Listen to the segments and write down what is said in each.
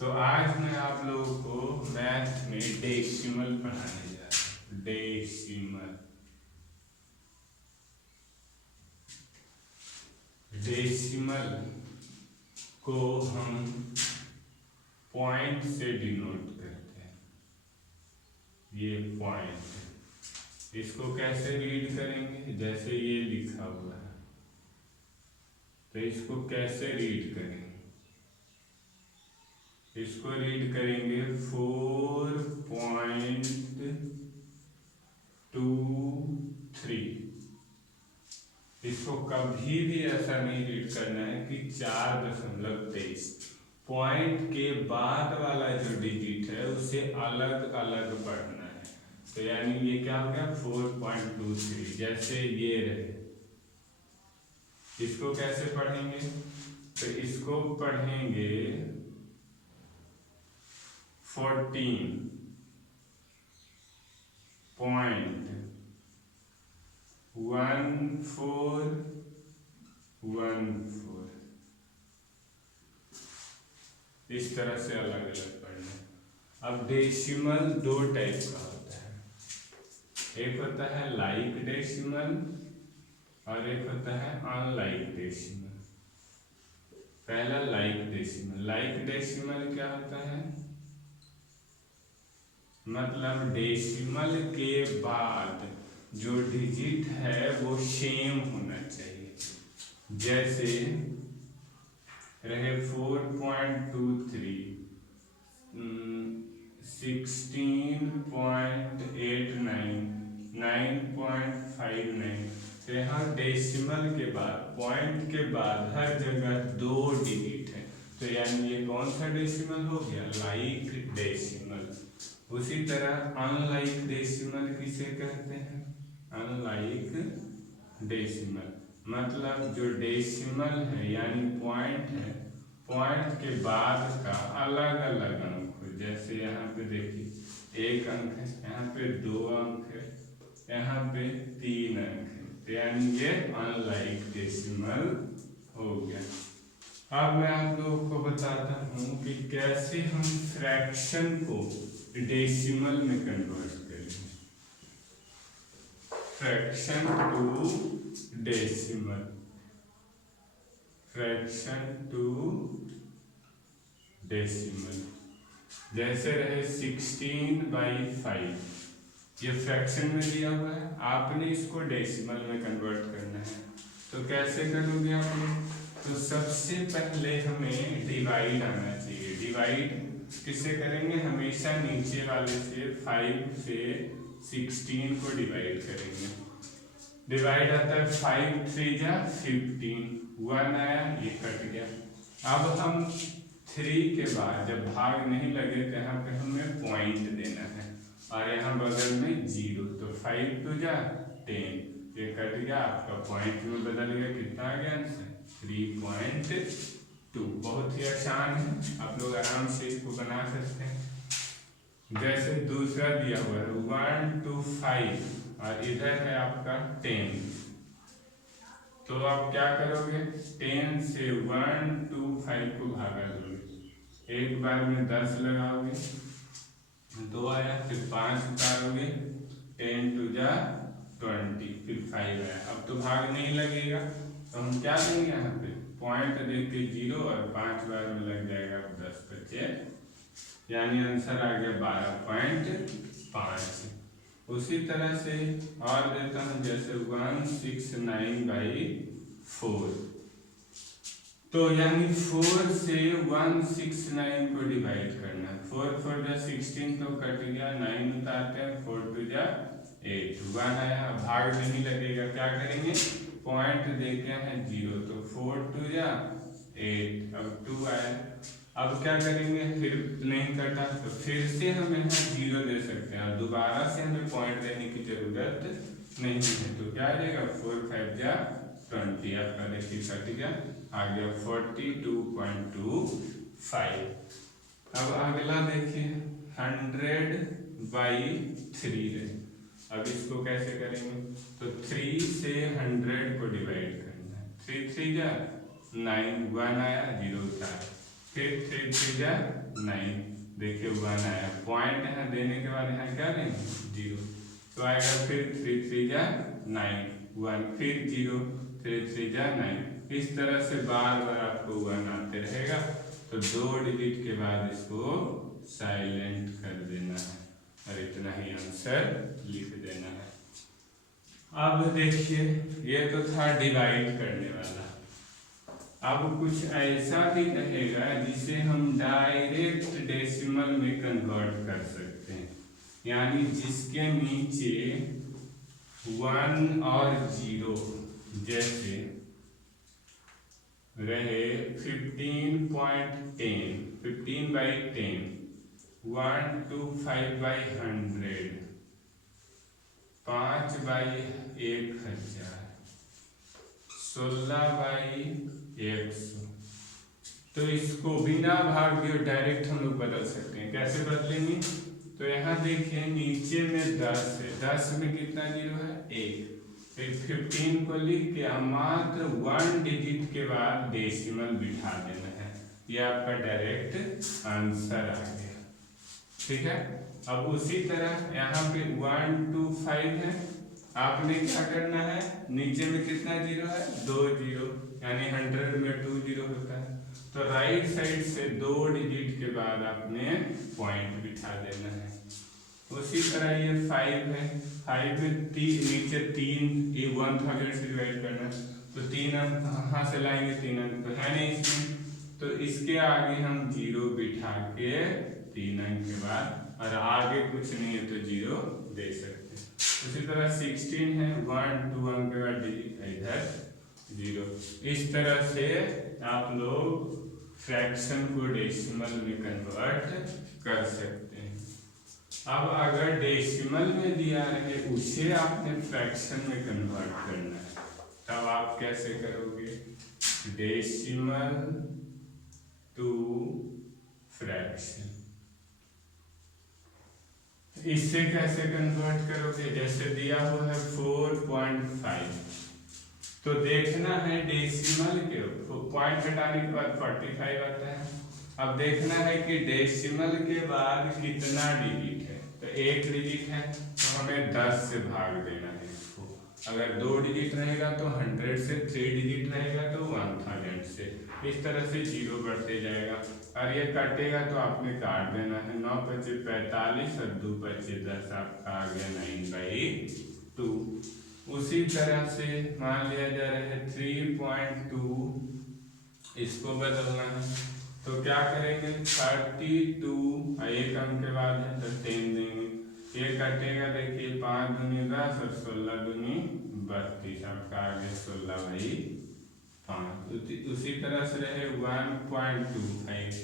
तो आज मैं आप लोगों को मैथ में डेसिमल पढ़ाने जा रहा हूँ। डेसिमल डेसिमल को हम पॉइंट से डिनोट करते हैं। ये पॉइंट, इसको कैसे रीड करेंगे? जैसे ये लिखा हुआ है, तो इसको कैसे रीड करेंगे? इसको रीड करेंगे 4.23। इसको कभी भी ऐसा नहीं रीड करना है कि 4.23। पॉइंट के बाद वाला जो डिजिट है उसे अलग अलग पढ़ना है। तो यानी ये क्या हो गया 4.23। जैसे ये रहे, इसको कैसे पढ़ेंगे? तो इसको पढ़ेंगे 14.1414। इस तरह से अलग अलग पढ़ना। अब डेसिमल दो टाइप का होता है, एक होता है लाइक डेसिमल और एक होता है अनलाइक डेसिमल। पहला लाइक डेसिमल। लाइक डेसिमल क्या होता है? मतलब डेसिमल के बाद जो डिजिट है वो सेम होना चाहिए। जैसे रहे 4.23, 16.89, 9.59। तो यहाँ डेसिमल के बाद, पॉइंट के बाद हर जगह दो डिजिट है, तो यानी ये कौन सा डेसिमल हो गया? Like decimal. उसी तरह अनलाइक डेसिमल किसे कहते हैं? अनलाइक डेसिमल मतलब जो डेसिमल है यानी पॉइंट है, पॉइंट के बाद का अलग अलग अंक हो। जैसे यहाँ पे देखिए एक अंक है, यहाँ पे दो अंक है, यहाँ पे तीन अंक है, तो यानी ये अनलाइक डेसिमल हो गया। अब मैं आप लोगों को बताता हूँ कि कैसे हम फ्रैक्शन को डेसिमल में कन्वर्ट करेंगे। Fraction to decimal, fraction to decimal. जैसे रहे 16/5, ये फ्रैक्शन में दिया हुआ है, आपने इसको डेसिमल में कन्वर्ट करना है। तो कैसे करोगे आप लोग? तो सबसे पहले हमें डिवाइड आना चाहिए। डिवाइड किससे करेंगे? हमेशा नीचे वाले से 5 से 16 को डिवाइड करेंगे। डिवाइड आता है 5 3 जा 15, 1 आया, ये कट गया। अब हम 3 के बाद जब भाग नहीं लगे तो यहाँ पे हमें पॉइंट देना है और यहाँ बगल में 0, तो 5 2 जा 10, ये कट गया, आपका पॉइंट में बदल गया। कितना आ गया आंसर? 3.2। बहुत ही आसान है, आप लोग आराम से इसको बना सकते हैं। जैसे दूसरा दिया हुआ है 1 to 5 और इधर है आपका 10, तो आप क्या करोगे? 10 से 1 to 5 को भागा दोगे, एक बार में 10 लगाओगे, 2 आया, फिर 5 उतारोगे, 10 2 जा 20, फिर 5 आया। अब तो भाग नहीं लगेगा, तो हम क्या देंगे? यहाँ पे पॉइंट देके 0 और 5 बार में लग जाएगा 10 बचे, यानी आंसर आ गया 12.5। उसी तरह से और देता हूँ, जैसे 169/4, तो यानी 4 से 169 को डिवाइड करना है। 4 4 जा 16, तो कट गया, 9 उतारते हैं, 4 2 जा 8, 1 आया, भाग नहीं लगेगा, क्या करेंगे? पॉइंट देते हैं 0, तो 4 2 जा 8, अब 2 आया। अब क्या करेंगे? फिर नहीं कटा तो फिर से हम यहाँ 0 दे सकते हैं और दोबारा से हमें पॉइंट देने की जरूरत नहीं है। तो क्या आ जाएगा? 4 5 जा 20, आपका देखिए कट गया, आ गया 42.25। अब अगला देखिए 100/3 है। अब इसको कैसे करेंगे? तो 3 से 100 को डिवाइड करना है, 3 3 जा 9, 1 आया, 0 उतार, फिर 3 3 जा 9, देखिए 1 आया, पॉइंट यहाँ देने के बाद यहाँ क्या लेंगे 0, तो आएगा फिर 3 3 जा 9 1, फिर 0 3 3 जा 9। इस तरह से बार बार आपको 1 आते रहेगा, तो 2 डिजिट के बाद इसको साइलेंट कर देना है और इतना ही आंसर लिख देना है। अब देखिए ये तो था डिवाइड करने वाला, अब कुछ ऐसा भी रहेगा जिसे हम डायरेक्ट डेसिमल में कन्वर्ट कर सकते हैं, यानी जिसके नीचे 1 और 0 जैसे रहे 15.10 15/10 1/5/100 5/1000 16/100, तो इसको बिना भाग दिए डायरेक्ट हम लोग बदल सकते हैं। कैसे बदलेंगे, तो यहाँ देखिए नीचे में 10 है, 10 में कितना 0 है 1, फिर 15 को लिख के मात्र 1 डिजिट के बाद डेसिमल बिठा देना है, ये आपका डायरेक्ट आंसर आ गया। ठीक है, अब उसी तरह यहाँ पे 1 2 5 है, आपने क्या करना है, नीचे में कितना 0 है 2 0, यानी 100 में 2 0 होता है, तो राइट साइड से 2 डिजिट के बाद आपने पॉइंट बिठा देना है। उसी तरह ये 5 है, 5 में नीचे 3, ये 1000 से डिवाइड करना है, तो 3 अंक कहाँ से लाएंगे, 3 अंक तो है नहीं इसमें, तो इसके आगे हम 0 बिठा के 3 अंक के बाद, और आगे कुछ नहीं है तो 0 दे सकते हैं। उसी तरह 16 है, 1 2 अंक के बाद इधर 0। इस तरह से आप लोग फ्रैक्शन को डेसिमल में कन्वर्ट कर सकते हैं। अब अगर डेसिमल में दिया रहे उसे आपने फ्रैक्शन में कन्वर्ट करना है, तब आप कैसे करोगे, डेसिमल टू फ्रैक्शन। इससे कैसे कन्वर्ट करोगे, जैसे दिया हुआ है 4.5, तो देखना है डेसिमल के पॉइंट हटाने के बाद 45 आता है, अब देखना है कि डेसिमल के बाद कितना डिजिट है, तो 1 डिजिट है तो हमें 10 से भाग देना है इसको, अगर 2 डिजिट रहेगा तो 100 से, 3 डिजिट रहेगा तो 1000 से, इस तरह से 0 बढ़ते जाएगा, और ये कटेगा तो आपने काट देना है, 9 5 45 और 2 5 10, आपका आ गया 9/2। उसी तरह से मान लिया जा रहा है 3.2, इसको बदलना है, तो क्या करेंगे 32, एक अंक के बाद है तो 10 देंगे, ये कटेगा देखिए 5 दूनी 10 और 16 दूनी 32, आपका आ गया 16/5। उसी तरह से रहे 1.25,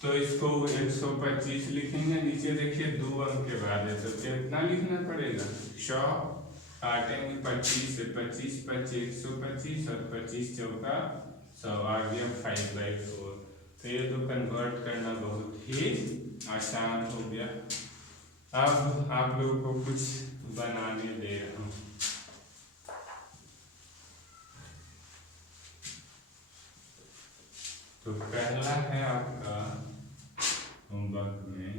तो इसको 125 लिखेंगे, नीचे देखिए 2 अंक के बाद है तो कितना लिखना पड़ेगा 100, काटेंगे 25 से 25 25 125 और 25 चौका 100, आ गया 5/4। तो ये तो कन्वर्ट करना बहुत ही आसान हो गया। अब आप लोगों को कुछ बनाने दे रहा हूँ। तो पहला है आपका होमवर्क में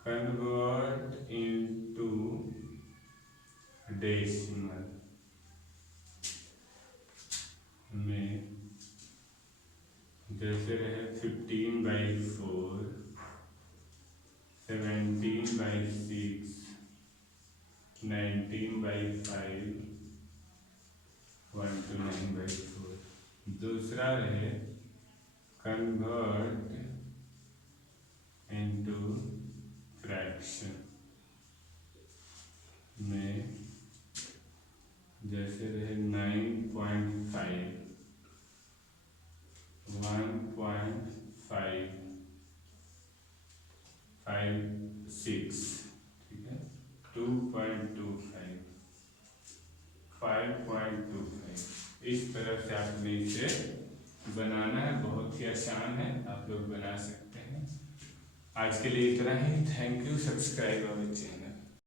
कन्वर्ट इनटू डेसिमल में, जैसे रहे 15/4 17/6 19/5 1 to 9/4। दूसरा रहे कन्वर्ट इनटू फ्रैक्शन में, जैसे रहे 9.5 1.5 56, ठीक है 2.25 5.25, इस तरह से आपने इसे बनाना है, बहुत ही आसान है, आप लोग बना सकते हैं। आज के लिए इतना ही, thank you, subscribe our channel.